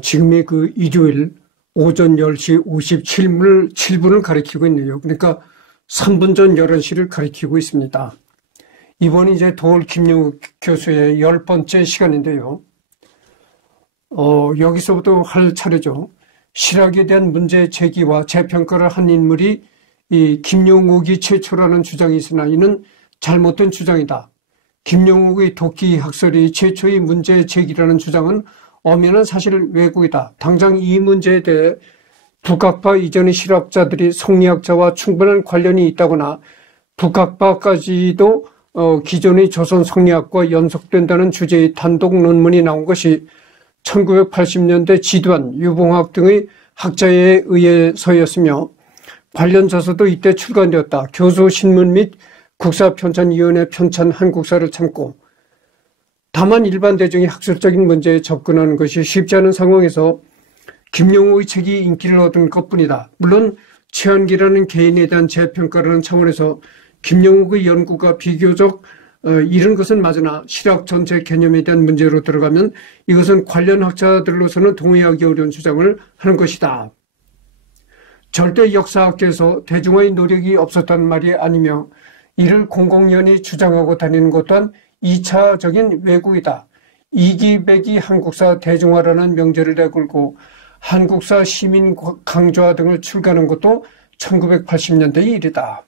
지금의 그 일요일 오전 10시 57분을 가리키고 있네요. 그러니까 3분 전 11시를 가리키고 있습니다. 이번이 이제 도올 김용욱 교수의 10번째 시간인데요. 여기서부터 할 차례죠. 실학에 대한 문제 제기와 재평가를 한 인물이 이 김용욱이 최초라는 주장이 있으나 이는 잘못된 주장이다. 김용욱의 도끼 학설이 최초의 문제 제기라는 주장은 엄연한 사실 왜곡이다. 당장 이 문제에 대해 북학파 이전의 실학자들이 성리학자와 충분한 관련이 있다거나 북학파까지도 기존의 조선 성리학과 연속된다는 주제의 단독 논문이 나온 것이 1980년대 지두한 유봉학 등의 학자에 의해서였으며 관련 저서도 이때 출간되었다. 교수 신문 및 국사편찬위원회 편찬 한국사를 참고 다만 일반 대중이 학술적인 문제에 접근하는 것이 쉽지 않은 상황에서 김용욱의 책이 인기를 얻은 것뿐이다. 물론 최한기라는 개인에 대한 재평가라는 차원에서 김용욱의 연구가 비교적 이른 것은 맞으나 실학 전체 개념에 대한 문제로 들어가면 이것은 관련 학자들로서는 동의하기 어려운 주장을 하는 것이다. 절대 역사학계에서 대중화의 노력이 없었다는 말이 아니며 이를 공공연히 주장하고 다니는 것 또한 2차적인 왜곡이다. 이기백이 한국사 대중화라는 명제를 내걸고 한국사 시민 강조화 등을 출간한 것도 1980년대 일이다.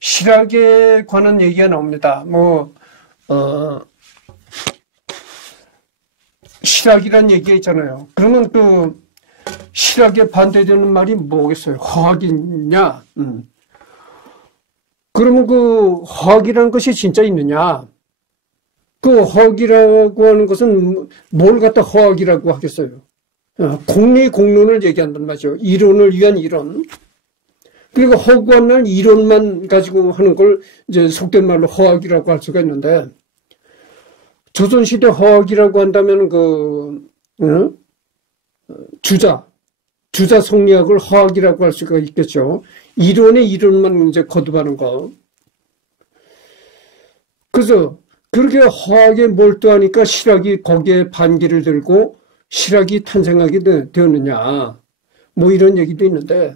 실학에 관한 얘기가 나옵니다. 실학이란 얘기가 있잖아요. 그러면 그 실학에 반대되는 말이 뭐겠어요? 허학이냐? 그러면 그 허학이라는 것이 진짜 있느냐? 그 허학이라고 하는 것은 뭘 갖다 허학이라고 하겠어요? 공론을 얘기한단 말이죠. 이론을 위한 이론. 그리고 허구한 이론만 가지고 하는 걸 이제 속된 말로 허학이라고 할 수가 있는데, 조선시대 허학이라고 한다면 주자 성리학을 허학이라고 할 수가 있겠죠. 이론의 이론만 이제 거듭하는 거. 그래서 그렇게 허학에 몰두하니까 실학이 거기에 반기를 들고 실학이 탄생하게 되었느냐. 뭐 이런 얘기도 있는데,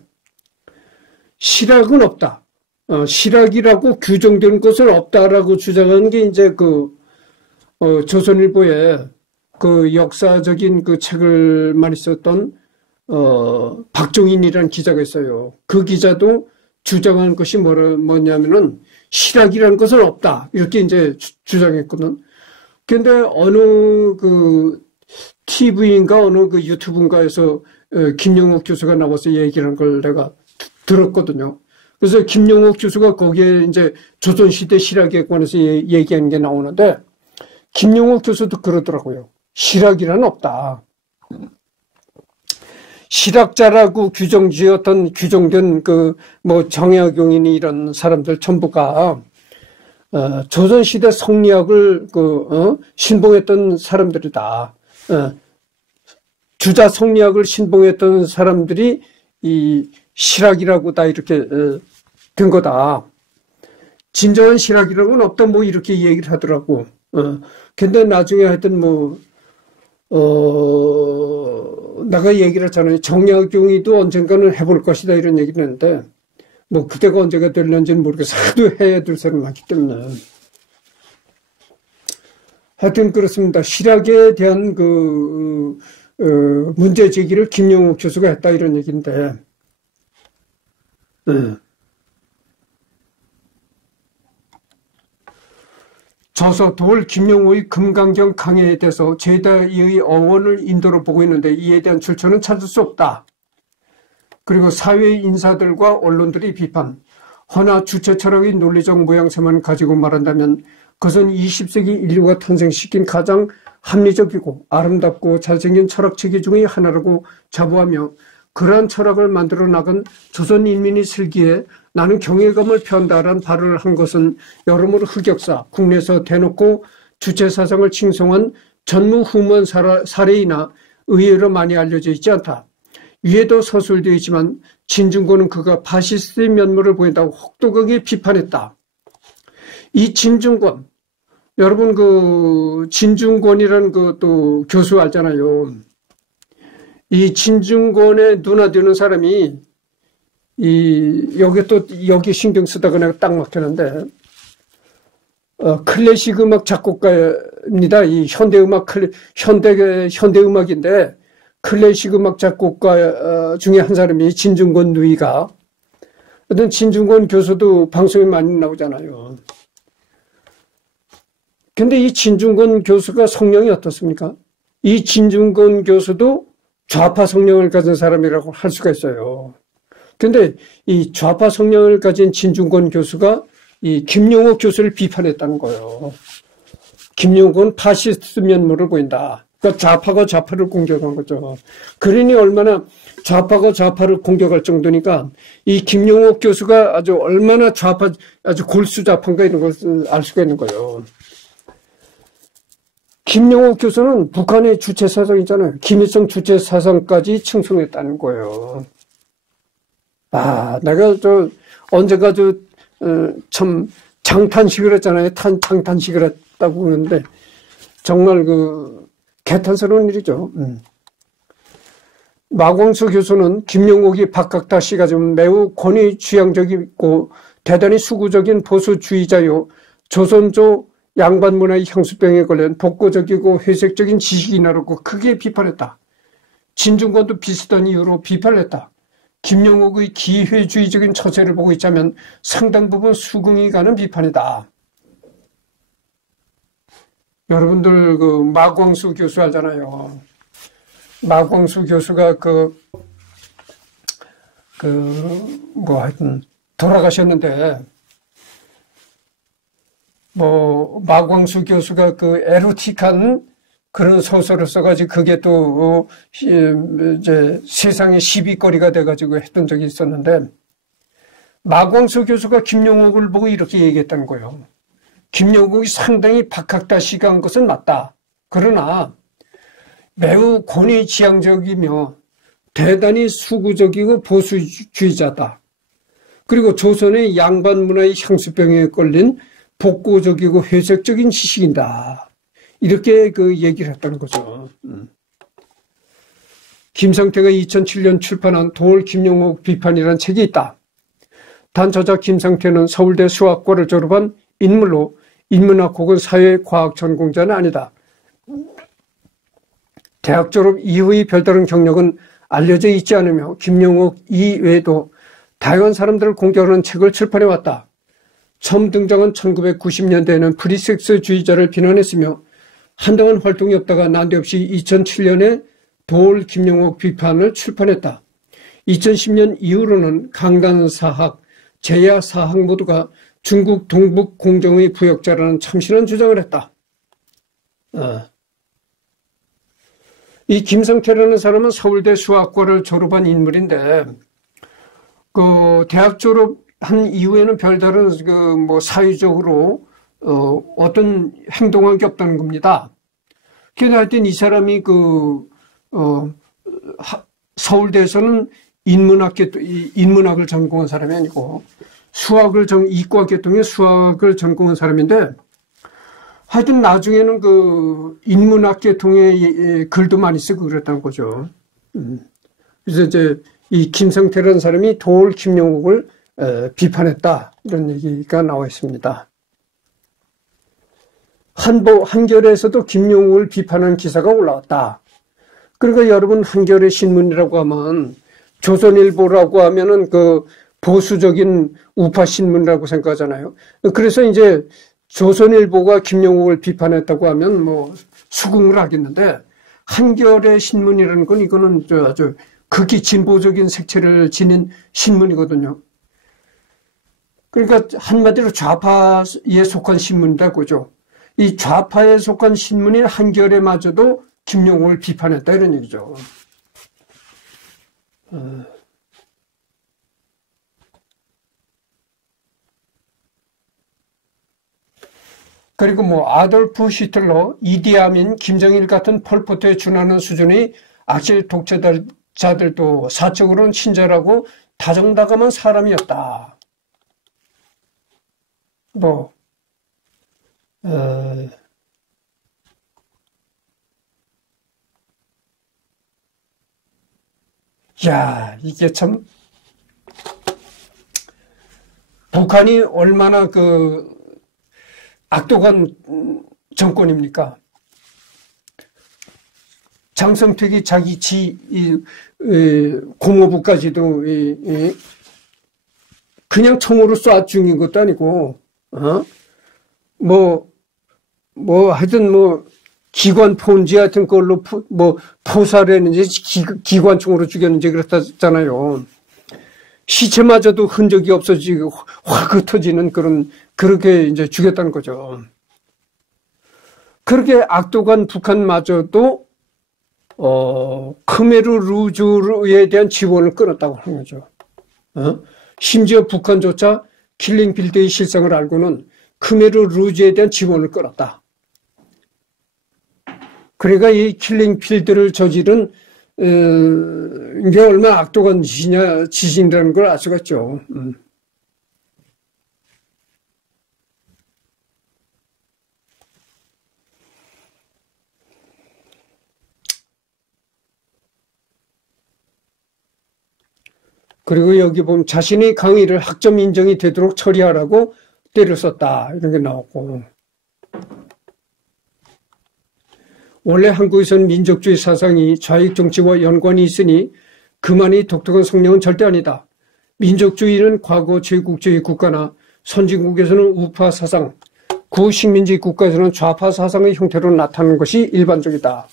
실학은 없다. 실학이라고 규정된 것은 없다라고 주장하는 게 이제 조선일보에 그 역사적인 그 책을 많이 썼던 박종인이라는 기자가 있어요. 그 기자도 주장한 것이 뭐냐면은 실학이라는 것은 없다. 이렇게 이제 주장했거든. 근데 어느 그 TV인가 어느 그 유튜브인가에서 김용욱 교수가 나와서 얘기하는 걸 내가 들었거든요. 그래서 김용욱 교수가 거기에 이제 조선시대 실학에 관해서 얘기하는 게 나오는데 김용욱 교수도 그러더라고요. 실학이란 없다. 실학자라고 규정된 정약용이니 이런 사람들 전부가 조선시대 성리학을 신봉했던 사람들이다. 주자 성리학을 신봉했던 사람들이 이 실학이라고 다 이렇게 된 거다. 진정한 실학이라고는 없다. 뭐 이렇게 얘기를 하더라고. 근데 나중에 하여튼 내가 얘기를 했잖아요. 정약용이도 언젠가는 해볼 것이다 이런 얘기를 했는데 뭐 그때가 언제가 될는지는 모르겠어. 하도 해야 될 사람이 많기 때문에. 하여튼 그렇습니다. 실학에 대한 문제 제기를 김용욱 교수가 했다 이런 얘기인데 저서 도올 김용욱의 금강경 강해에 대해서 제다이의 어원을 인도로 보고 있는데 이에 대한 출처는 찾을 수 없다. 그리고 사회 인사들과 언론들이 비판. 허나 주체 철학의 논리적 모양새만 가지고 말한다면 그것은 20세기 인류가 탄생시킨 가장 합리적이고 아름답고 잘생긴 철학체계 중의 하나라고 자부하며 그러한 철학을 만들어 나간 조선 인민이 슬기에 나는 경외감을 표한다라는 발언을 한 것은 여러모로 흑역사, 국내에서 대놓고 주체사상을 칭송한 전무후무한 사례이나 의외로 많이 알려져 있지 않다. 위에도 서술되어 있지만 진중권은 그가 파시스트의 면모를 보인다고 혹독하게 비판했다. 이 진중권, 여러분 그 진중권이라는 그 또 교수 알잖아요. 이 진중권의 누나 되는 사람이 여기 신경 쓰다가 내가 딱 막혔는데, 클래식 음악 작곡가입니다. 이 현대음악인데, 클래식 음악 작곡가 중에 한 사람이 진중권 누이가, 어떤 진중권 교수도 방송에 많이 나오잖아요. 근데 이 진중권 교수가 성향이 어떻습니까? 이 진중권 교수도 좌파 성향을 가진 사람이라고 할 수가 있어요. 근데 이 좌파 성향을 가진 진중권 교수가 이 김용옥 교수를 비판했다는 거예요. 김용옥은 파시스트 면모를 보인다. 그러니까 좌파가 좌파를 공격한 거죠. 그러니 얼마나 좌파가 좌파를 공격할 정도니까 이 김용옥 교수가 아주 얼마나 아주 골수 좌파인가 이런 것을 알 수가 있는 거예요. 김용옥 교수는 북한의 주체 사상이잖아요. 김일성 주체 사상까지 칭송했다는 거예요. 내가 언제가 참 장탄식을 했잖아요. 장탄식을 했다고 그러는데 정말 개탄스러운 일이죠. 마광수 교수는 김용옥이 박학다 씨가 좀 매우 권위주의적이고 대단히 수구적인 보수주의자요. 조선조 양반 문화의 향수병에 걸린 복고적이고 회색적인 지식인이라고 크게 비판했다. 진중권도 비슷한 이유로 비판을 했다. 김용옥의 기회주의적인 처세를 보고 있자면 상당 부분 수긍이 가는 비판이다. 여러분들 마광수 교수 알잖아요. 마광수 교수가 하여튼 돌아가셨는데 마광수 교수가 에로틱한 그런 소설을 써가지고 그게 또 이제 세상의 시비거리가 돼가지고 했던 적이 있었는데 마광수 교수가 김용옥을 보고 이렇게 얘기했다는 거예요. 김용옥이 상당히 박학다 씨가 한 것은 맞다. 그러나 매우 권위지향적이며 대단히 수구적이고 보수주의자다. 그리고 조선의 양반 문화의 향수병에 걸린 복고적이고 회색적인 지식인다. 이렇게 얘기를 했다는 거죠. 김성태가 2007년 출판한 도올 김용옥 비판이라는 책이 있다. 단 저자 김성태는 서울대 수학과를 졸업한 인물로 인문학 혹은 사회과학 전공자는 아니다. 대학 졸업 이후의 별다른 경력은 알려져 있지 않으며 김용옥 이외에도 다양한 사람들을 공격하는 책을 출판해왔다. 처음 등장한 1990년대에는 프리섹스주의자를 비난했으며 한동안 활동이 없다가 난데없이 2007년에 도올 김용옥 비판을 출판했다. 2010년 이후로는 강단사학, 제야사학 모두가 중국 동북 공정의 부역자라는 참신한 주장을 했다. 이 김성태라는 사람은 서울대 수학과를 졸업한 인물인데 대학 졸업한 이후에는 별다른 사회적으로 어떤 행동한 게 없다는 겁니다. 그런데 하여튼 이 사람이 서울대에서는 인문학을 전공한 사람이 아니고 이과 계통의 수학을 전공한 사람인데 하여튼 나중에는 인문학 계통의 글도 많이 쓰고 그랬다는 거죠. 그래서 이제 이 김성태라는 사람이 도올 김용옥을 비판했다. 이런 얘기가 나와 있습니다. 한겨레에서도 김용옥을 비판한 기사가 올라왔다. 그러니까 여러분 한겨레 신문이라고 하면 조선일보라고 하면은 보수적인 우파 신문이라고 생각하잖아요. 그래서 이제 조선일보가 김용옥을 비판했다고 하면 수긍을 하겠는데 한겨레 신문이라는 건 이거는 아주 극히 진보적인 색채를 지닌 신문이거든요. 그러니까 한마디로 좌파에 속한 신문이다 그죠. 이 좌파에 속한 신문인 한겨레마저도 김용옥을 비판했다 이런 얘기죠. 그리고 아돌프 히틀러, 이디아민, 김정일 같은 폴포트에 준하는 수준의 악질 독재자들도 사적으로는 친절하고 다정다감한 사람이었다. 어, 야, 이게 참, 북한이 얼마나 그 악독한 정권입니까? 장성택이 자기 공업부까지도 그냥 총으로 쏴 죽인 것도 아니고, 하여튼 기관 포인지 같은 걸로 포사를 했는지 기관총으로 죽였는지 그랬다잖아요. 시체마저도 흔적이 없어지고 확 흩어지는 그렇게 이제 죽였다는 거죠. 그렇게 악독한 북한마저도 크메르 루즈에 대한 지원을 끊었다고 하는 거죠. 심지어 북한조차 킬링필드의 실상을 알고는 크메르 루즈에 대한 지원을 끊었다. 그러니까 이 킬링필드를 저지른 이게 얼마나 악독한 짓이라는 걸 알 수가 있죠. 그리고 여기 보면 자신의 강의를 학점 인정이 되도록 처리하라고 때를 썼다 이런 게 나왔고, 원래 한국에서는 민족주의 사상이 좌익 정치와 연관이 있으니 그만이 독특한 성향은 절대 아니다. 민족주의는 과거 제국주의 국가나 선진국에서는 우파 사상, 구식민지 국가에서는 좌파 사상의 형태로 나타나는 것이 일반적이다.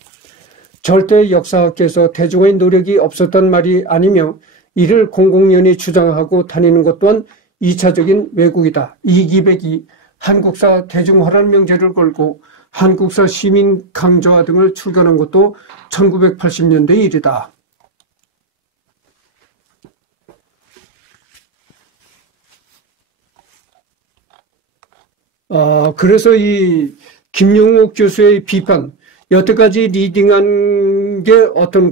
절대 역사학계에서 대중의 노력이 없었단 말이 아니며 이를 공공연히 주장하고 다니는 것 또한 2차적인 왜곡이다. 이기백이 한국사 대중화란 명제를 걸고 한국사 시민 강조화 등을 출간한 것도 1980년대 일이다. 그래서 이 김용옥 교수의 비판, 여태까지 리딩한 게 어떤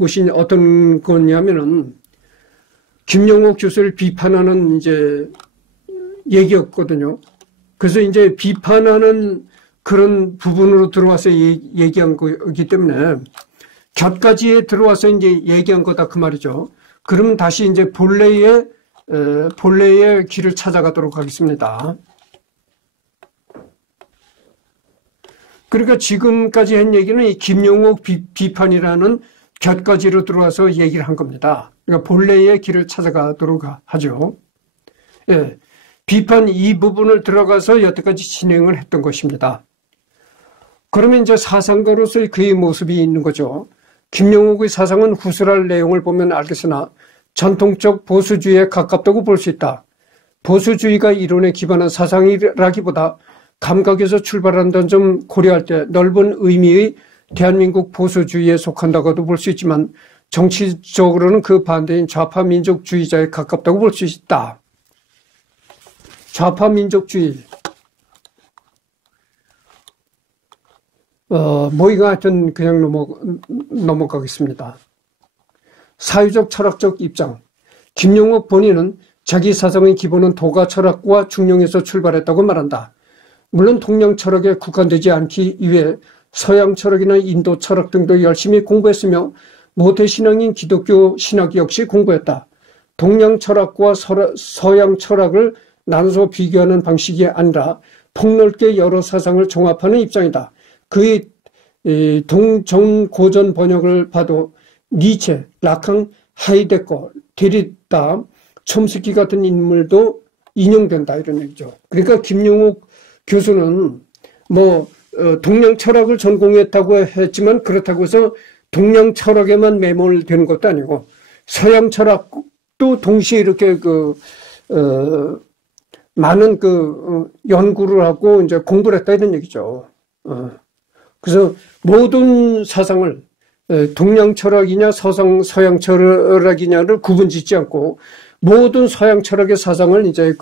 거냐면은 김용옥 교수를 비판하는 이제 얘기였거든요. 그래서 이제 비판하는 그런 부분으로 들어와서 얘기한 거기 때문에 곁가지에 들어와서 이제 얘기한 거다 그 말이죠. 그러면 다시 이제 본래의 길을 찾아가도록 하겠습니다. 그러니까 지금까지 한 얘기는 이 김용옥 비판이라는 곁가지로 들어와서 얘기를 한 겁니다. 그러니까 본래의 길을 찾아가도록 하죠. 예, 비판 이 부분을 들어가서 여태까지 진행을 했던 것입니다. 그러면 이제 사상가로서의 그의 모습이 있는 거죠. 김용옥의 사상은 후술할 내용을 보면 알겠으나 전통적 보수주의에 가깝다고 볼 수 있다. 보수주의가 이론에 기반한 사상이라기보다 감각에서 출발한다는 점 고려할 때 넓은 의미의 대한민국 보수주의에 속한다고도 볼 수 있지만 정치적으로는 그 반대인 좌파 민족주의자에 가깝다고 볼 수 있다. 좌파 민족주의. 이거 하여튼 그냥 넘어가겠습니다. 사회적 철학적 입장. 김용옥 본인은 자기 사상의 기본은 도가 철학과 중용에서 출발했다고 말한다. 물론 동양 철학에 국한되지 않기 위해 서양 철학이나 인도 철학 등도 열심히 공부했으며 모태 신앙인 기독교 신학 역시 공부했다. 동양 철학과 서양 철학을 나눠서 비교하는 방식이 아니라 폭넓게 여러 사상을 종합하는 입장이다. 그의 동정고전 번역을 봐도 니체, 라캉, 하이데거, 데리다, 촘스키 같은 인물도 인용된다 이런 얘기죠. 그러니까 김용옥 교수는 동양 철학을 전공했다고 했지만 그렇다고 해서 동양 철학에만 매몰되는 것도 아니고 서양 철학도 동시에 이렇게 많은 연구를 하고 이제 공부를 했다 이런 얘기죠. 그래서 모든 사상을 동양 철학이냐 서양 철학이냐를 구분짓지 않고 모든 서양 철학의 사상을 이제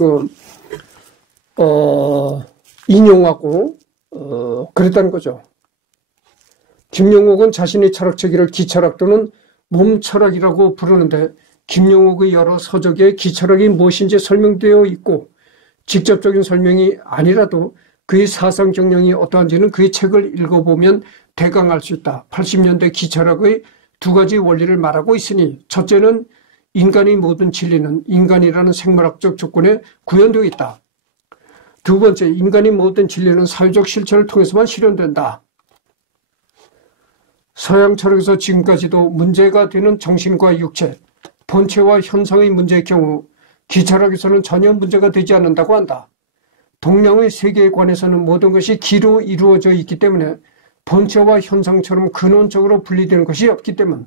인용하고 그랬다는 거죠. 김용옥은 자신의 철학 체계를 기철학 또는 몸철학이라고 부르는데 김용옥의 여러 서적에 기철학이 무엇인지 설명되어 있고 직접적인 설명이 아니라도 그의 사상 경영이 어떠한지는 그의 책을 읽어보면 대강 알 수 있다. 80년대 기철학의 두 가지 원리를 말하고 있으니 첫째는 인간의 모든 진리는 인간이라는 생물학적 조건에 구현되어 있다. 두 번째, 인간의 모든 진리는 사회적 실천을 통해서만 실현된다. 서양 철학에서 지금까지도 문제가 되는 정신과 육체, 본체와 현상의 문제의 경우 기철학에서는 전혀 문제가 되지 않는다고 한다. 동양의 세계에 관해서는 모든 것이 기로 이루어져 있기 때문에 본체와 현상처럼 근원적으로 분리되는 것이 없기 때문.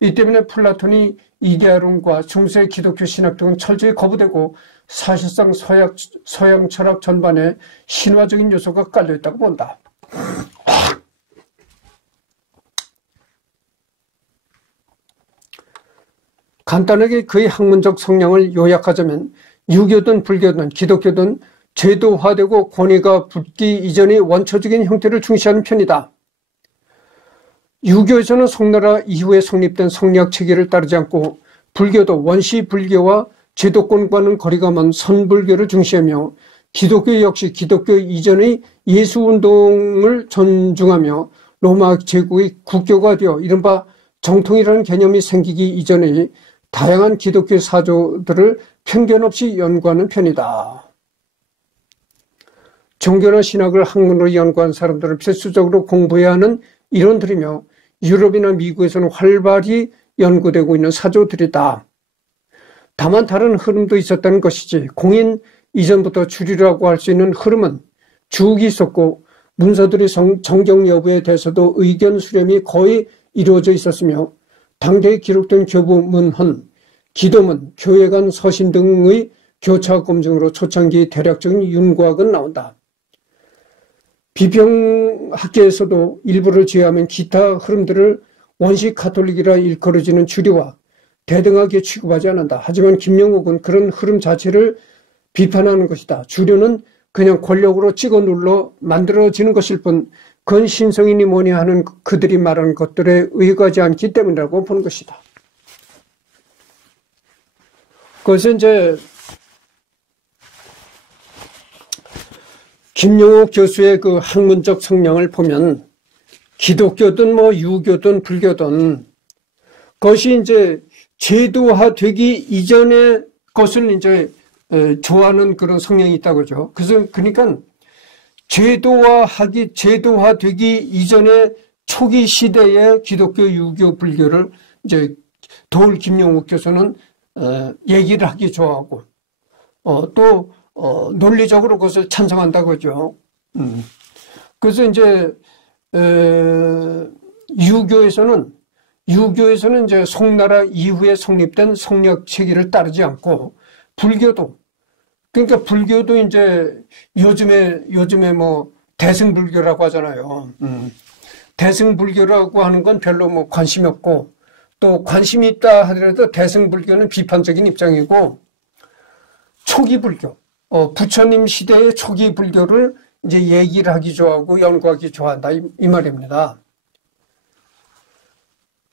이 때문에 플라톤이 이데아론과 중세 기독교 신학 등은 철저히 거부되고 사실상 서양 철학 전반에 신화적인 요소가 깔려있다고 본다. 간단하게 그의 학문적 성향을 요약하자면 유교든 불교든 기독교든 제도화되고 권위가 붙기 이전의 원초적인 형태를 중시하는 편이다. 유교에서는 송나라 이후에 성립된 성리학 체계를 따르지 않고 불교도 원시 불교와 제도권과는 거리가 먼 선불교를 중시하며 기독교 역시 기독교 이전의 예수운동을 존중하며 로마 제국의 국교가 되어 이른바 정통이라는 개념이 생기기 이전의 다양한 기독교 사조들을 편견 없이 연구하는 편이다. 종교나 신학을 학문으로 연구한 사람들은 필수적으로 공부해야 하는 이론들이며 유럽이나 미국에서는 활발히 연구되고 있는 사조들이다. 다만 다른 흐름도 있었다는 것이지 공인 이전부터 주류라고 할 수 있는 흐름은 쭉 있었고 문서들의 정경 여부에 대해서도 의견 수렴이 거의 이루어져 있었으며 당대에 기록된 교부문헌, 기도문, 교회 간 서신 등의 교차 검증으로 초창기 대략적인 윤곽은 나온다. 비평학계에서도 일부를 제외하면 기타 흐름들을 원시 가톨릭이라 일컬어지는 주류와 대등하게 취급하지 않는다. 하지만 김영옥은 그런 흐름 자체를 비판하는 것이다. 주류는 그냥 권력으로 찍어 눌러 만들어지는 것일 뿐 그건 신성이니 뭐니 하는 그들이 말하는 것들에 의거하지 않기 때문이라고 보는 것이다. 그것은 이제 김영옥 교수의 그 학문적 성향을 보면 기독교든 뭐 유교든 불교든 그것이 이제 제도화되기 이전의 것을 이제 좋아하는 그런 성향이 있다고 그러죠. 그래서 그러니까 제도화되기 이전의 초기 시대의 기독교, 유교, 불교를 이제 도울 김영옥 교수는 얘기를 하기 좋아하고 또 논리적으로 그것을 찬성한다고 그러죠. 그래서 이제 유교에서는 이제 송나라 이후에 성립된 성리학 체계를 따르지 않고 불교도 그러니까 불교도 이제 요즘에 뭐 대승불교라고 하잖아요. 대승불교라고 하는 건 별로 뭐 관심이 없고 또 관심이 있다 하더라도 대승불교는 비판적인 입장이고 초기 불교, 부처님 시대의 초기 불교를 이제 얘기를 하기 좋아하고 연구하기 좋아한다 이 말입니다.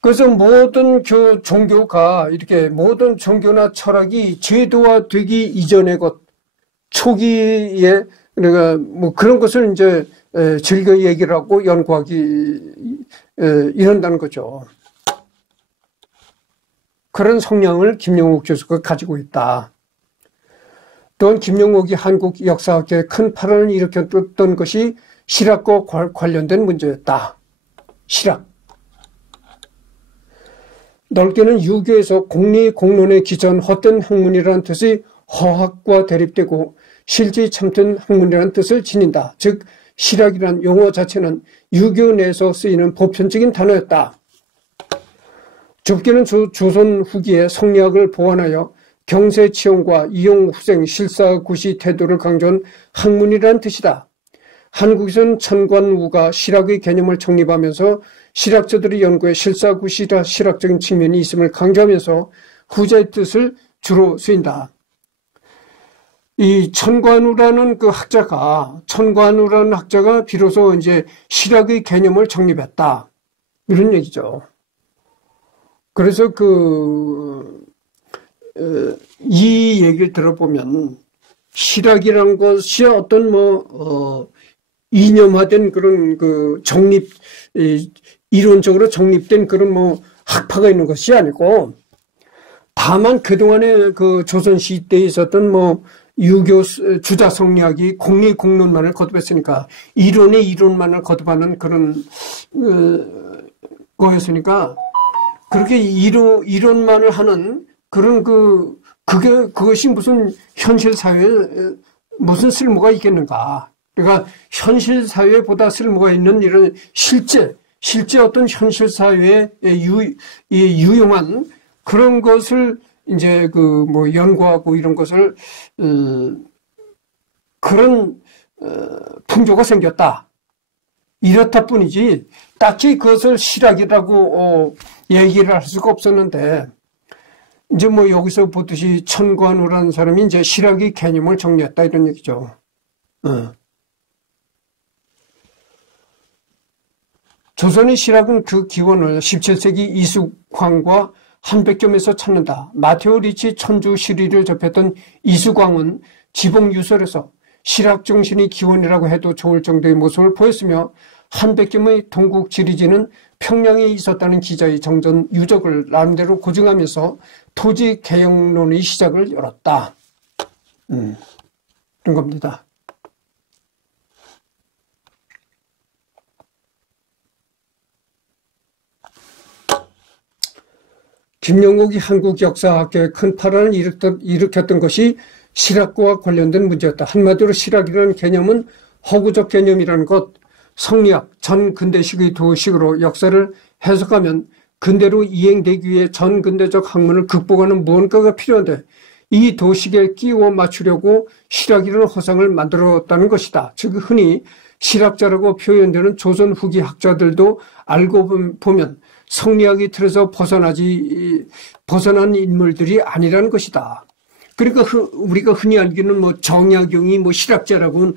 그래서 모든 종교가 이렇게 모든 종교나 철학이 제도화되기 이전의 것, 초기에 그러니까 뭐 그런 것을 이제 즐겨 얘기를 하고 연구하기 이런다는 거죠. 그런 성향을 김영옥 교수가 가지고 있다. 또한 김영옥이 한국 역사학계에 큰 파란을 일으켰던 것이 실학과 관련된 문제였다. 실학. 넓게는 유교에서 공리 공론에 기초한 헛된 학문이라는 뜻이 허학과 대립되고 실제 참된 학문이라는 뜻을 지닌다. 즉 실학이라는 용어 자체는 유교 내에서 쓰이는 보편적인 단어였다. 좁게는 조선 후기에 성리학을 보완하여 경세치용과 이용후생 실사구시 태도를 강조한 학문이라는 뜻이다. 한국에서는 천관우가 실학의 개념을 정립하면서 실학자들의 연구에 실사구시라 실학적인 측면이 있음을 강조하면서 후자의 뜻을 주로 쓰인다. 이 천관우라는 학자가 비로소 이제 실학의 개념을 정립했다. 이런 얘기죠. 그래서 이 얘기를 들어보면 실학이란 것이 어떤 이념화된 그런 그 이론적으로 정립된 그런 뭐 학파가 있는 것이 아니고, 다만 그동안에 그 조선시대에 있었던 뭐 유교 주자 성리학이 공론만을 거듭했으니까, 이론만을 거듭하는 그런 거였으니까, 그렇게 이론만을 하는 그런 그것이 무슨 현실 사회에 무슨 쓸모가 있겠는가. 그러니까 현실 사회보다 쓸모가 있는 이런 실제 어떤 현실 사회에 유용한 그런 것을 이제 뭐 연구하고 이런 것을 그런 풍조가 생겼다. 이렇다 뿐이지 딱히 그것을 실학이라고 얘기를 할 수가 없었는데, 이제 뭐 여기서 보듯이 천관우라는 사람이 이제 실학의 개념을 정리했다 이런 얘기죠. 조선의 실학은 그 기원을 17세기 이수광과 한백겸에서 찾는다. 마테오 리치 천주 시리를 접했던 이수광은 지봉유설에서 실학 정신의 기원이라고 해도 좋을 정도의 모습을 보였으며, 한백겸의 동국 지리지는 평양에 있었다는 기자의 정전 유적을 나름대로 고증하면서 토지 개혁론의 시작을 열었다. 그런 겁니다. 김영옥이 한국 역사학계에 큰 파란을 일으켰던 것이 실학과 관련된 문제였다. 한마디로 실학이라는 개념은 허구적 개념이라는 것, 성리학, 전근대식의 도식으로 역사를 해석하면 근대로 이행되기 위해 전근대적 학문을 극복하는 무언가가 필요한데, 이 도식에 끼워 맞추려고 실학이라는 허상을 만들었다는 것이다. 즉 흔히 실학자라고 표현되는 조선 후기 학자들도 알고 보면 성리학의 틀에서 벗어난 인물들이 아니라는 것이다. 그러니까 우리가 흔히 알기는 뭐 정약용이 뭐 실학자라고는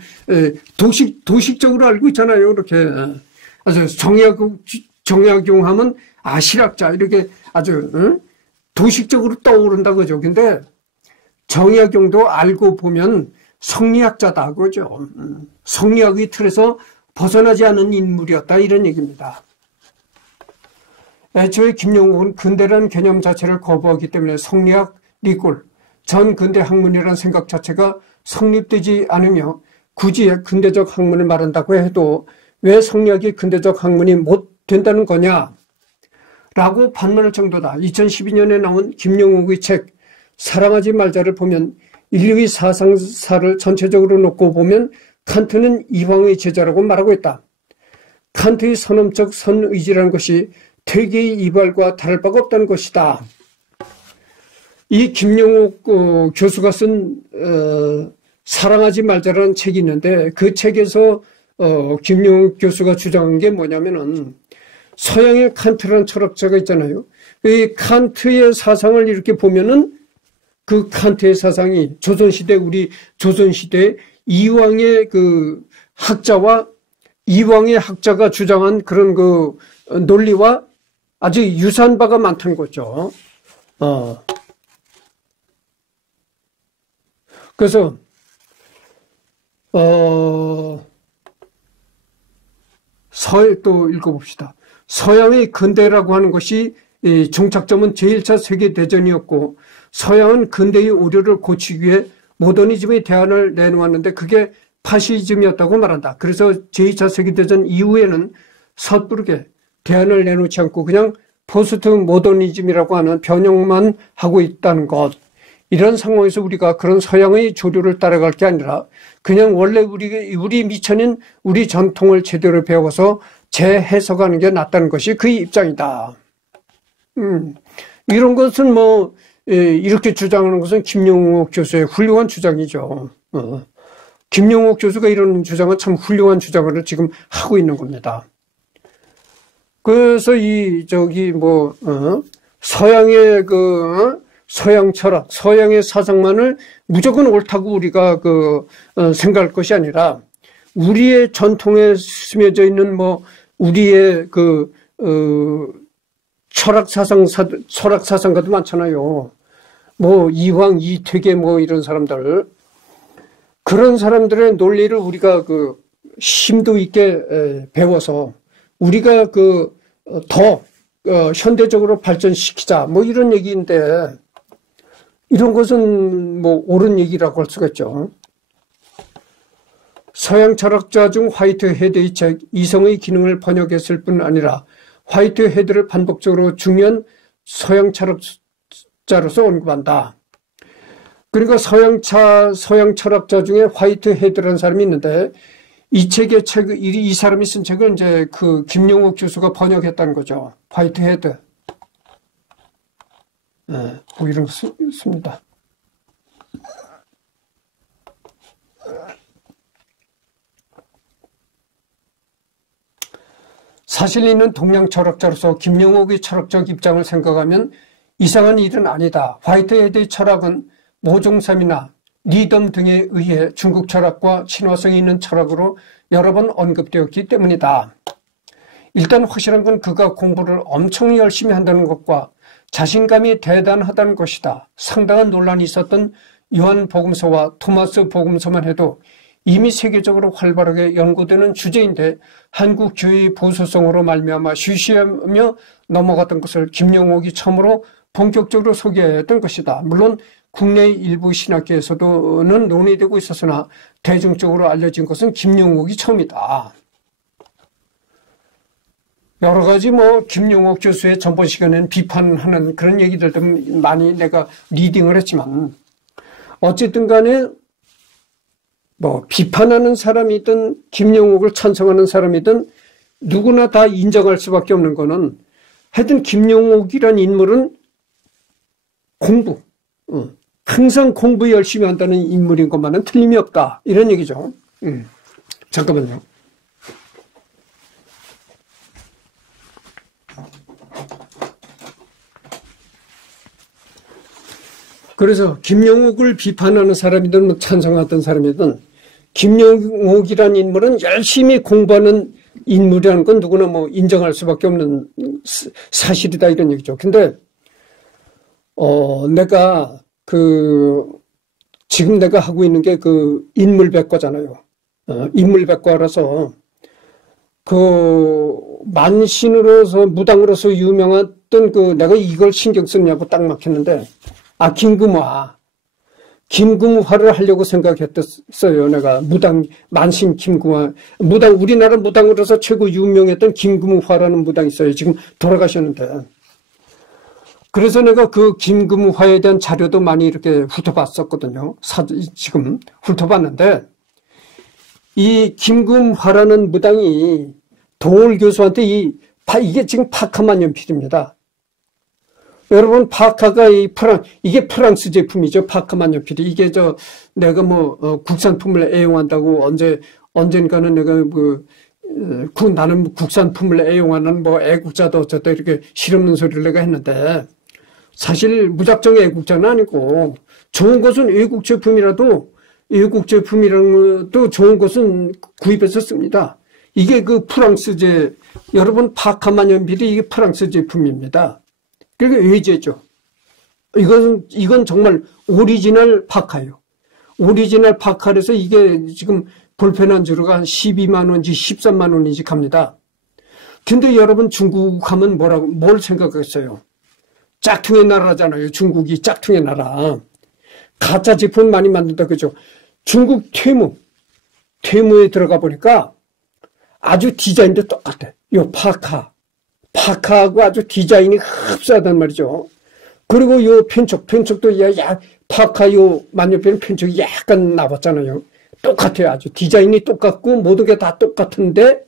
도식적으로 알고 있잖아요. 이렇게 아주 정약용 하면 실학자 이렇게 아주 도식적으로 떠오른다 그죠. 근데 정약용도 알고 보면 성리학자다 그죠. 성리학의 틀에서 벗어나지 않은 인물이었다 이런 얘기입니다. 애초에 김영옥은 근대라는 개념 자체를 거부하기 때문에 성리학 리꼴, 전근대 학문이라는 생각 자체가 성립되지 않으며, 굳이 근대적 학문을 말한다고 해도 왜 성리학이 근대적 학문이 못 된다는 거냐 라고 반문할 정도다. 2012년에 나온 김영옥의 책 사랑하지 말자를 보면 인류의 사상사를 전체적으로 놓고 보면 칸트는 이황의 제자라고 말하고 있다. 칸트의 선험적 선의지라는 것이 퇴계의 이발과 다를 바가 없다는 것이다. 이 김영옥 교수가 쓴 사랑하지 말자라는 책이 있는데, 그 책에서 김영옥 교수가 주장한 게 뭐냐면은, 서양의 칸트라는 철학자가 있잖아요. 이 칸트의 사상을 이렇게 보면은 그 칸트의 사상이 우리 조선시대 이황의 그 학자와 이황의 학자가 주장한 그런 그 논리와 아주 유사한 바가 많다는 거죠. 그래서 또 읽어봅시다. 서양의 근대라고 하는 것이 종착점은 제1차 세계대전이었고, 서양은 근대의 오류를 고치기 위해 모더니즘의 대안을 내놓았는데 그게 파시즘이었다고 말한다. 그래서 제2차 세계대전 이후에는 섣부르게 대안을 내놓지 않고 그냥 포스트 모더니즘이라고 하는 변형만 하고 있다는 것. 이런 상황에서 우리가 그런 서양의 조류를 따라갈 게 아니라 그냥 원래 우리 미천인 우리 전통을 제대로 배워서 재해석하는 게 낫다는 것이 그의 입장이다. 이런 것은 뭐 이렇게 주장하는 것은 김영옥 교수의 훌륭한 주장이죠. 김영옥 교수가 이런 주장은 참 훌륭한 주장을 지금 하고 있는 겁니다. 그래서 서양의 서양 철학, 서양의 사상만을 무조건 옳다고 우리가 생각할 것이 아니라, 우리의 전통에 스며져 있는 우리의 철학 사상가도 많잖아요. 이황, 이퇴계 이런 사람들. 그런 사람들의 논리를 우리가 심도 있게 배워서 우리가 더 현대적으로 발전시키자 뭐 이런 얘기인데 이런 것은 뭐 옳은 얘기라고 할 수가 있죠. 서양 철학자 중 화이트헤드의 책 이성의 기능을 번역했을 뿐 아니라 화이트헤드를 반복적으로 중요한 서양 철학자로서 언급한다. 그러니까 서양 철학자 중에 화이트헤드라는 사람이 있는데 이 사람이 쓴 책을 이제 김용옥 교수가 번역했다는 거죠. 화이트헤드. 뭐 이런 거 씁니다. 사실 이는 동양 철학자로서 김용옥의 철학적 입장을 생각하면 이상한 일은 아니다. 화이트헤드의 철학은 모종삼이나 리덤 등에 의해 중국 철학과 친화성이 있는 철학으로 여러 번 언급되었기 때문이다. 일단 확실한 건 그가 공부를 엄청 열심히 한다는 것과 자신감이 대단하다는 것이다. 상당한 논란이 있었던 요한 복음서와 토마스 복음서만 해도 이미 세계적으로 활발하게 연구되는 주제인데 한국 교회의 보수성으로 말미암아 쉬쉬하며 넘어갔던 것을 김용옥이 처음으로 본격적으로 소개했던 것이다. 물론 국내의 일부 신학계에서도는 논의되고 있었으나 대중적으로 알려진 것은 김용옥이 처음이다. 여러 가지 김용옥 교수의 전번 시간에는 비판하는 그런 얘기들도 많이 내가 리딩을 했지만 어쨌든 간에 비판하는 사람이든 김용옥을 찬성하는 사람이든 누구나 다 인정할 수밖에 없는 거는 하여튼 김용옥이란 인물은 항상 공부 열심히 한다는 인물인 것만은 틀림이 없다. 이런 얘기죠. 잠깐만요. 그래서 김용옥을 비판하는 사람이든 찬성하던 사람이든 김용옥이라는 인물은 열심히 공부하는 인물이라는 건 누구나 인정할 수밖에 없는 사실이다 이런 얘기죠. 근데 내가 지금 내가 하고 있는 게 인물백과잖아요. 인물백과라서 만신으로서 무당으로서 유명했던 내가 이걸 신경 쓰느냐고 딱 막혔는데 김금화를 하려고 생각했었어요. 내가 만신 김금화 우리나라 무당으로서 최고 유명했던 김금화라는 무당이 있어요. 지금 돌아가셨는데. 그래서 내가 김금화에 대한 자료도 많이 이렇게 훑어봤었거든요. 지금 훑어봤는데 이 김금화라는 무당이 도올 교수한테 이게 지금 파카만연필입니다. 여러분 파카가 이게 프랑스 제품이죠. 파카만연필이 이게 내가 국산품을 애용한다고 언젠가는 내가 나는 국산품을 애용하는 애국자도 어쩌다 이렇게 실없는 소리를 내가 했는데 사실 무작정 애국자는 아니고 좋은 것은 외국 제품이라도 외국 제품이라는 것도 좋은 것은 구입해서 씁니다. 이게 프랑스제 여러분 파카만연필이 이게 프랑스 제품입니다. 그러니까 외제죠. 이건 정말 오리지널 파카예요. 오리지널 파카라서 이게 지금 볼펜 한 주로가 한 12만 원인지 13만 원인지 갑니다. 근데 여러분 중국 하면 뭘 생각했어요? 짝퉁의 나라잖아요. 중국이 짝퉁의 나라. 가짜 제품 많이 만든다 그죠? 중국 퇴무에 들어가 보니까 아주 디자인도 똑같아. 요 파카하고 아주 디자인이 흡사하단 말이죠. 그리고 요 편촉도 파카 요 만년필은 편촉이 약간 나왔잖아요. 똑같아요. 아주 디자인이 똑같고 모든 게 다 똑같은데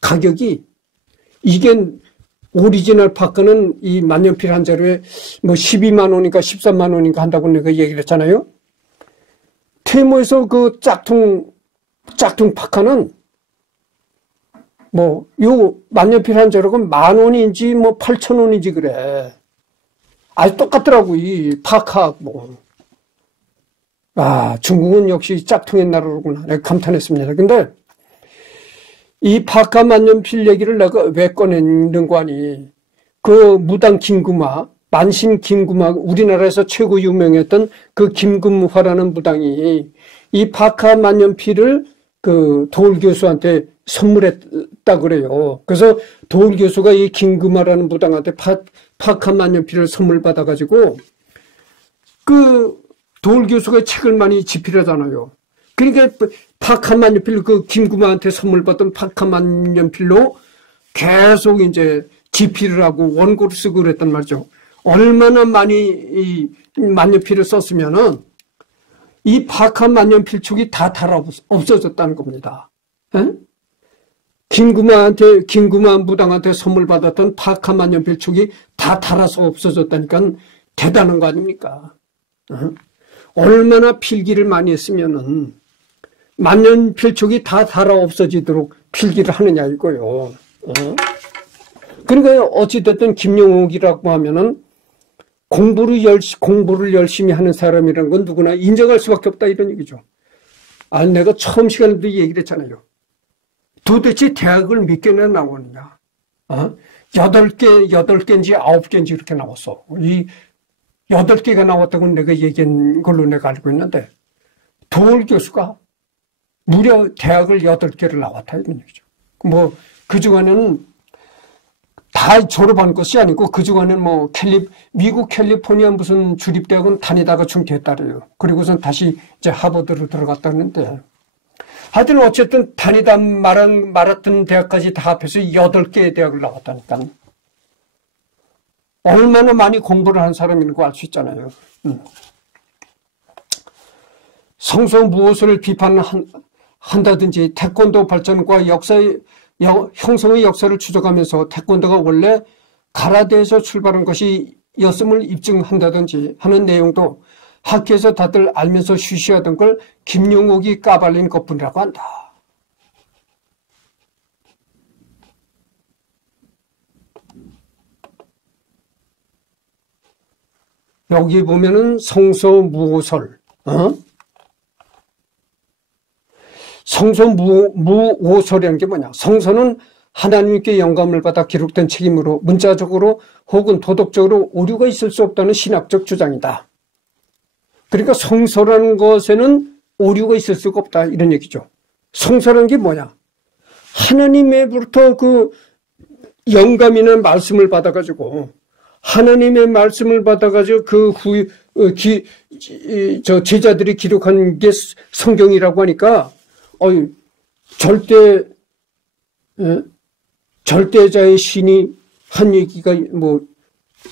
가격이 이게 오리지널 파카는 이 만년필 한 자루에 12만 원인가 13만 원인가 한다고 내가 얘기를 했잖아요. 테무에서 짝퉁 파카는 요 만년필 한 자루가 10,000원인지 8,000원인지 그래. 아주 똑같더라고 이 파카하고. 중국은 역시 짝퉁의 나라로구나. 내가 감탄했습니다. 근데 이 파카 만년필 얘기를 내가 왜 꺼내는 거 아니? 무당 김금화, 만신 김금화, 우리나라에서 최고 유명했던 김금화라는 무당이 이 파카 만년필을 그 도울 교수한테 선물했다 그래요. 그래서 도울 교수가 이 김금하라는 무당한테 파칸 만년필을 선물 받아가지고 그 도울 교수가 책을 많이 집필하잖아요. 그러니까 파칸 만년필 그 김금하한테 선물 받은 파칸 만년필로 계속 이제 집필을 하고 원고를 쓰고 그랬단 말이죠. 얼마나 많이 이 만년필을 썼으면은 이 파칸 만년필축이 다 달아 없어졌다는 겁니다. 에? 김구마 무당한테 선물 받았던 파칸 만년필축이 다 달아서 없어졌다니까 대단한 거 아닙니까? 얼마나 필기를 많이 했으면은 만년필축이 다 달아 없어지도록 필기를 하느냐 이거요. 그러니까 어찌됐든 김영옥이라고 하면은 공부를 열심히 하는 사람이라는 건 누구나 인정할 수밖에 없다 이런 얘기죠. 아니 내가 처음 시간에도 얘기를 했잖아요. 도대체 대학을 몇 개나 나오느냐? 8개인지 9개인지 이렇게 나왔어. 이 8개가 나왔다고 내가 얘기한 걸로 내가 알고 있는데 도울 교수가 무려 대학을 8개를 나왔다 이런 얘기죠. 뭐 그중에는 다 졸업한 것이 아니고 그중에는 뭐 미국 캘리포니아 무슨 주립대학은 다니다가 중퇴했다래요. 그리고선 다시 이제 하버드로 들어갔다는데 하여튼 어쨌든 다니다 말았던 대학까지 다 합해서 8개의 대학을 나왔다니까. 얼마나 많이 공부를 한 사람인 거 알 수 있잖아요. 성서무엇을 비판한다든지 태권도 발전과 형성의 역사를 추적하면서 태권도가 원래 가라데에서 출발한 것이었음을 입증한다든지 하는 내용도 학교에서 다들 알면서 쉬쉬하던 걸 김용옥이 까발린 것뿐이라고 한다. 여기 보면은 성서무오설, 성서무오설이라는 게 뭐냐? 성서는 하나님께 영감을 받아 기록된 책이므로 문자적으로 혹은 도덕적으로 오류가 있을 수 없다는 신학적 주장이다. 그러니까 성서라는 것에는 오류가 있을 수가 없다 이런 얘기죠. 성서라는 게 뭐냐? 하나님의부터 그 영감이나 말씀을 받아가지고 하나님의 말씀을 받아가지고 그 제자들이 기록한 게 성경이라고 하니까 절대자의 신이 한 얘기가 뭐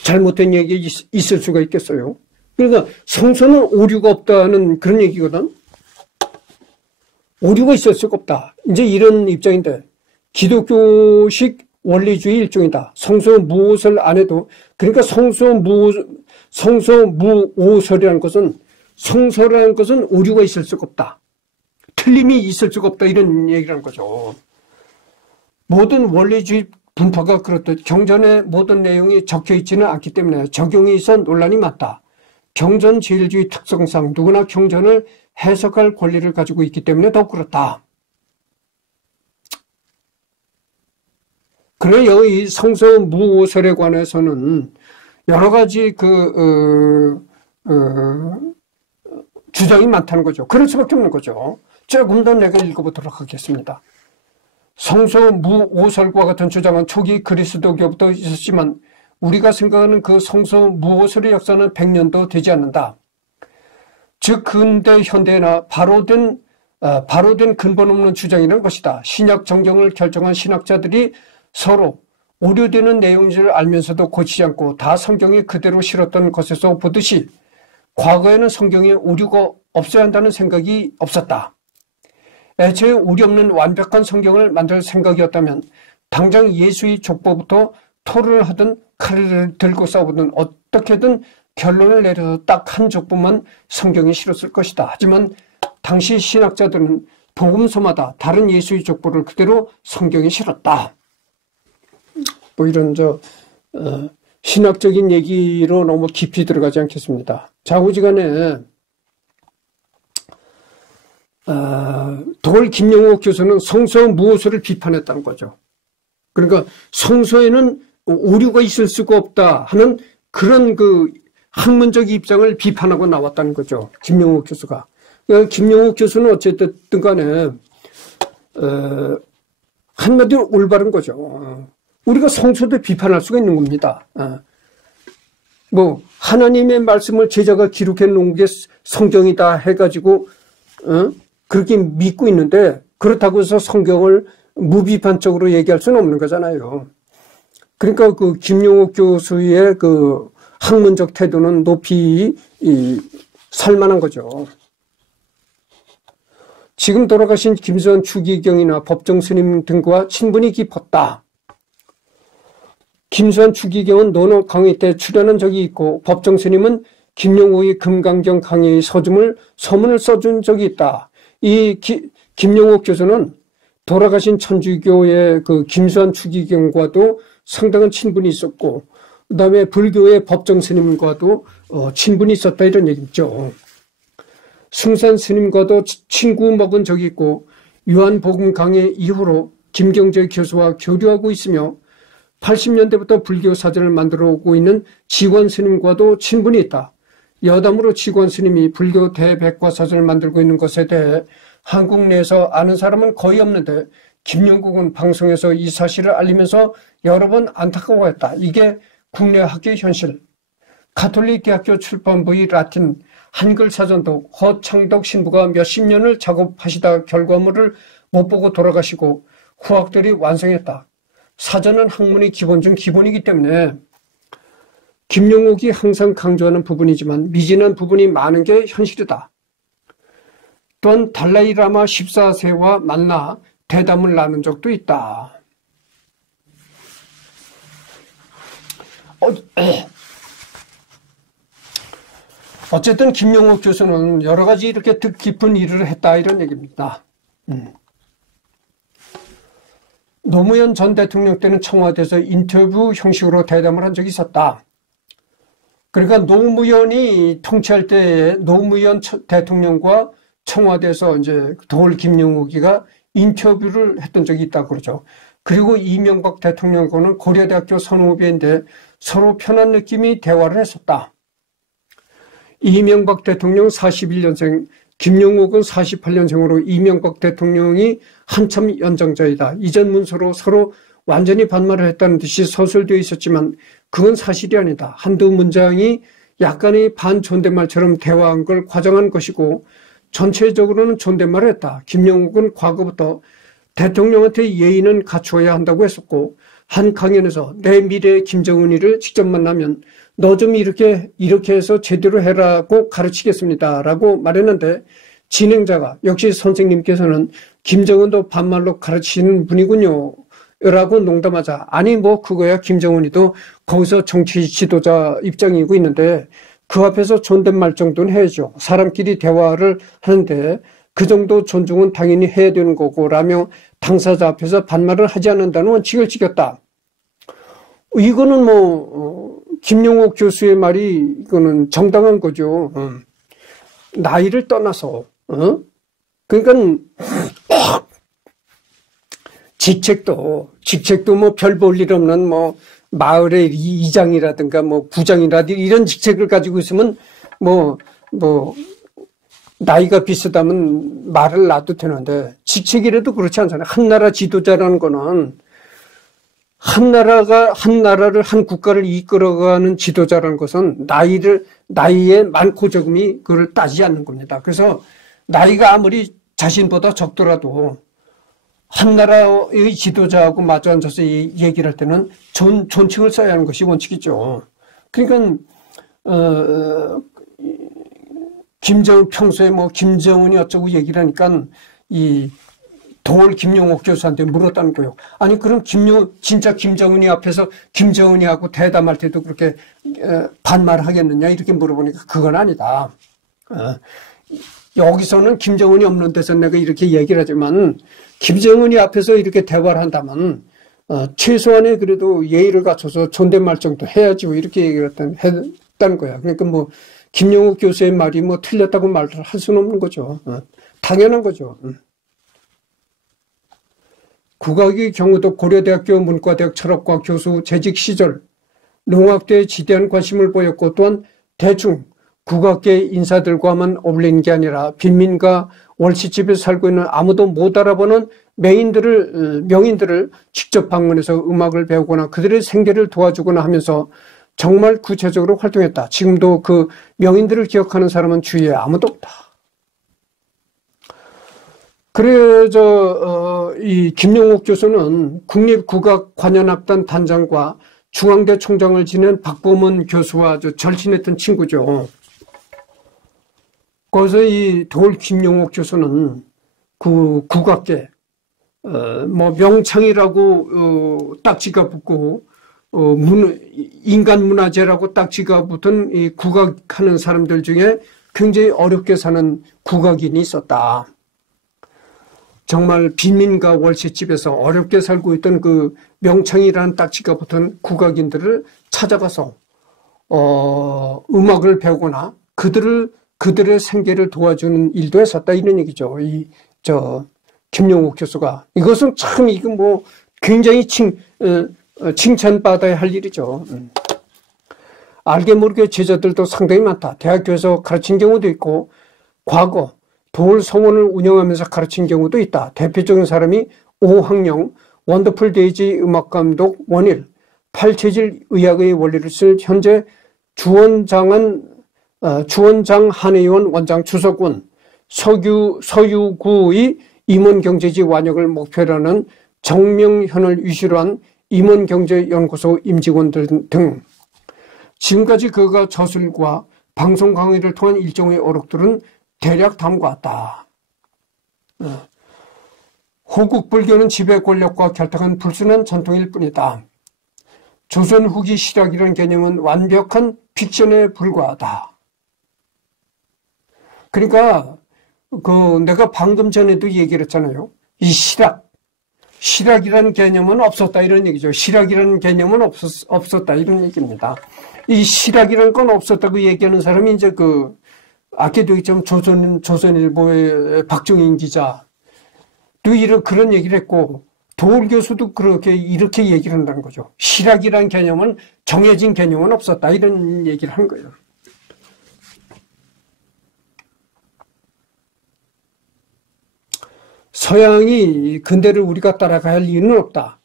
잘못된 얘기 있을 수가 있겠어요. 그러니까 성서는 오류가 없다는 그런 얘기거든. 오류가 있을 수가 없다. 이제 이런 입장인데 기독교식 원리주의 일종이다. 성서무오설 안 해도 그러니까 성서무오설이라는 것은 성서라는 것은 오류가 있을 수가 없다. 틀림이 있을 수가 없다 이런 얘기라는 거죠. 모든 원리주의 분파가 그렇듯 경전의 모든 내용이 적혀 있지는 않기 때문에 적용에 있어 논란이 많다. 경전제일주의 특성상 누구나 경전을 해석할 권리를 가지고 있기 때문에 더욱 그렇다. 그래요. 이 성서무오설에 관해서는 여러 가지 주장이 많다는 거죠. 그럴 수밖에 없는 거죠. 조금 더 내가 읽어보도록 하겠습니다. 성서무오설과 같은 주장은 초기 그리스도교부터 있었지만 우리가 생각하는 그 성서무오설의 역사는 100년도 되지 않는다. 즉 근대 현대나 바로 된 근본 없는 주장이라는 것이다. 신약 정경을 결정한 신학자들이 서로 오류되는 내용을 알면서도 고치지 않고 다 성경에 그대로 실었던 것에서 보듯이 과거에는 성경에 오류가 없어야 한다는 생각이 없었다. 애초에 오류 없는 완벽한 성경을 만들 생각이었다면 당장 예수의 족보부터 토론을 하든 칼을 들고 싸우든 어떻게든 결론을 내려서 딱 한 족보만 성경에 실었을 것이다. 하지만 당시 신학자들은 복음서마다 다른 예수의 족보를 그대로 성경에 실었다. 뭐 이런 신학적인 얘기로 너무 깊이 들어가지 않겠습니다. 좌우지간에 도울 김영옥 교수는 성서무오설을 비판했다는 거죠. 그러니까 성서에는 오류가 있을 수가 없다 하는 그런 학문적 입장을 비판하고 나왔다는 거죠. 김영옥 교수가. 그러니까 김영옥 교수는 어쨌든 간에 한마디로 올바른 거죠. 우리가 성서도 비판할 수가 있는 겁니다. 뭐 하나님의 말씀을 제자가 기록해 놓은 게 성경이다 해가지고 그렇게 믿고 있는데, 그렇다고 해서 성경을 무비판적으로 얘기할 수는 없는 거잖아요. 그러니까 그 김용옥 교수의 그 학문적 태도는 높이 살만한 거죠. 지금 돌아가신 김수환 추기경이나 법정 스님 등과 친분이 깊었다. 김수환 추기경은 논어 강의 때 출연한 적이 있고, 법정 스님은 김용옥의 금강경 강의 서문을 써준 적이 있다. 이 김용옥 교수는 돌아가신 천주교의 그 김수환 추기경과도 상당한 친분이 있었고, 그 다음에 불교의 법정 스님과도 친분이 있었다, 이런 얘기죠. 승산 스님과도 친구 먹은 적이 있고, 요한복음 강의 이후로 김경재 교수와 교류하고 있으며 80년대부터 불교 사전을 만들어 오고 있는 지권 스님과도 친분이 있다. 여담으로 지권 스님이 불교 대백과 사전을 만들고 있는 것에 대해 한국 내에서 아는 사람은 거의 없는데, 김용국은 방송에서 이 사실을 알리면서 여러 번 안타까워했다. 이게 국내 학계의 현실. 가톨릭 대학교 출판부의 라틴 한글 사전도 허창덕 신부가 몇십 년을 작업하시다 결과물을 못 보고 돌아가시고 후학들이 완성했다. 사전은 학문의 기본 중 기본이기 때문에 김용옥이 항상 강조하는 부분이지만 미진한 부분이 많은 게 현실이다. 또한 달라이라마 14세와 만나 대담을 나눈 적도 있다. 어쨌든 김용옥 교수는 여러 가지 이렇게 뜻깊은 일을 했다, 이런 얘기입니다. 노무현 전 대통령 때는 청와대에서 인터뷰 형식으로 대담을 한 적이 있었다. 그러니까 노무현이 통치할 때 노무현 대통령과 청와대에서 이제 도올 김용옥이가 인터뷰를 했던 적이 있다고 그러죠. 그리고 이명박 대통령과는 고려대학교 선후배인데 서로 편한 느낌이 대화를 했었다. 이명박 대통령 41년생, 김용옥은 48년생으로 이명박 대통령이 한참 연장자이다. 이전 문서로 서로 완전히 반말을 했다는 듯이 서술되어 있었지만 그건 사실이 아니다. 한두 문장이 약간의 반존댓말처럼 대화한 걸 과장한 것이고 전체적으로는 존댓말을 했다. 김용옥은 과거부터 대통령한테 예의는 갖추어야 한다고 했었고, 한 강연에서 내 미래의 김정은이를 직접 만나면 너 좀 이렇게 해서 제대로 해라고 가르치겠습니다 라고 말했는데, 진행자가 역시 선생님께서는 김정은도 반말로 가르치는 분이군요 라고 농담하자, 아니 뭐 그거야 김정은이도 거기서 정치 지도자 입장이고 있는데 그 앞에서 존댓말 정도는 해야죠. 사람끼리 대화를 하는데 그 정도 존중은 당연히 해야 되는 거고 라며 당사자 앞에서 반말을 하지 않는다는 원칙을 지켰다. 이거는 뭐 김용옥 교수의 말이 이거는 정당한 거죠. 나이를 떠나서 그러니까 직책도 뭐 별 볼 일 없는 뭐 마을의 이장이라든가 뭐 부장이라든가 이런 직책을 가지고 있으면 뭐 나이가 비슷하면 말을 놔도 되는데, 직책이라도 그렇지 않잖아요. 한 나라 지도자라는 거는 한 나라를 국가를 이끌어가는 지도자라는 것은 나이의 많고 적음이 그걸 따지지 않는 겁니다. 그래서 나이가 아무리 자신보다 적더라도 한 나라의 지도자하고 마주 앉아서 얘기를 할 때는 존칭을 써야 하는 것이 원칙이죠. 그러니까 평소에 뭐 김정은이 어쩌고 얘기를 하니까 이 도올 김용옥 교수한테 물었다는 거예요. 아니 그럼 진짜 김정은이 앞에서 김정은이하고 대담할 때도 그렇게 반말하겠느냐 이렇게 물어보니까 그건 아니다. 여기서는 김정은이 없는 데서 내가 이렇게 얘기를 하지만 김정은이 앞에서 이렇게 대화를 한다면 최소한의 그래도 예의를 갖춰서 존댓말 정도 해야지 이렇게 얘기를 했다는 거야. 그러니까 뭐 김용옥 교수의 말이 뭐 틀렸다고 말을 할 수는 없는 거죠. 당연한 거죠. 국악의 경우도 고려대학교 문과대학 철학과 교수 재직 시절 농악대에 지대한 관심을 보였고, 또한 대충 국악계 인사들과만 어울리는 게 아니라 빈민가 월시집에 살고 있는 아무도 못 알아보는 명인들을 직접 방문해서 음악을 배우거나 그들의 생계를 도와주거나 하면서 정말 구체적으로 활동했다. 지금도 그 명인들을 기억하는 사람은 주위에 아무도 없다. 그래서 이 김용옥 교수는 국립국악관현악단 단장과 중앙대 총장을 지낸 박범원 교수와 아주 절친했던 친구죠. 거기서 이 도올 김용옥 교수는 그 국악계 명창이라고 딱지가 붙고 인간문화재라고 딱지가 붙은 이 국악하는 사람들 중에 굉장히 어렵게 사는 국악인이 있었다. 정말 빈민가 월세집에서 어렵게 살고 있던 그 명창이라는 딱지가 붙은 국악인들을 찾아가서 음악을 배우거나 그들의 생계를 도와주는 일도 했었다 이런 얘기죠. 김용옥 교수가 이것은 참 이거 뭐 굉장히 칭찬받아야 할 일이죠. 알게 모르게 제자들도 상당히 많다. 대학교에서 가르친 경우도 있고 과거 도올 성원을 운영하면서 가르친 경우도 있다. 대표적인 사람이 오학령, 원더풀 데이지 음악감독 원일, 팔체질 의학의 원리를 쓸 현재 주원장 한의원 원장 주석군, 서유구의 임원경제지 완역을 목표로 하는 정명현을 위시로 한 임원경제연구소 임직원들 등 지금까지 그가 저술과 방송 강의를 통한 일종의 어록들은 대략 다음과 같다. 호국 불교는 지배 권력과 결탁한 불순한 전통일 뿐이다. 조선 후기 실학이라는 개념은 완벽한 픽션에 불과하다. 그러니까 내가 방금 전에도 얘기를 했잖아요. 이 실학이라는 개념은 없었다 이런 얘기죠. 실학이라는 개념은 없었다 이런 얘기입니다. 이 실학이라는 건 없었다고 얘기하는 사람이 이제 아까도 있지만 조선일보의 박종인 기자도 그런 얘기를 했고 도올 교수도 이렇게 얘기를 한다는 거죠. 실학이라는 개념은 정해진 개념은 없었다 이런 얘기를 한 거예요. 서양이 근대를 우리가 따라가야 할 이유는 없다.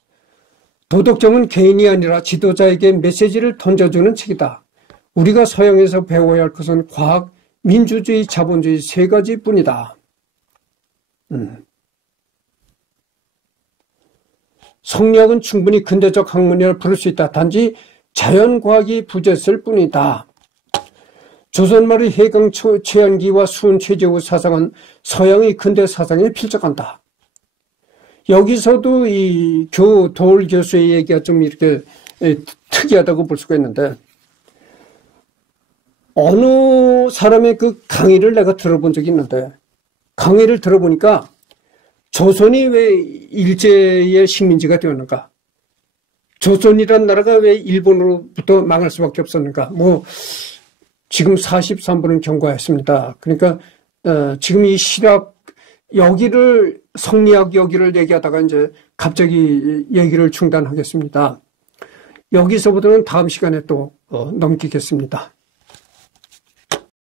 도덕점은 개인이 아니라 지도자에게 메시지를 던져주는 책이다. 우리가 서양에서 배워야 할 것은 과학, 민주주의, 자본주의 세 가지뿐이다. 성리학은 충분히 근대적 학문이라 부를 수 있다. 단지 자연과학이 부재했을 뿐이다. 조선말의 해강 최한기와 수은 최재우 사상은 서양의 근대 사상에 필적한다. 여기서도 이 도올 교수의 얘기가 좀 이렇게 특이하다고 볼 수가 있는데 어느 사람의 그 강의를 내가 들어본 적이 있는데 강의를 들어보니까 조선이 왜 일제의 식민지가 되었는가? 조선이란 나라가 왜 일본으로부터 망할 수밖에 없었는가? 지금 43분은 경과했습니다. 그러니까 지금 이 실학 여기를 성리학 여기를 얘기하다가 이제 갑자기 얘기를 중단하겠습니다. 여기서부터는 다음 시간에 또 넘기겠습니다.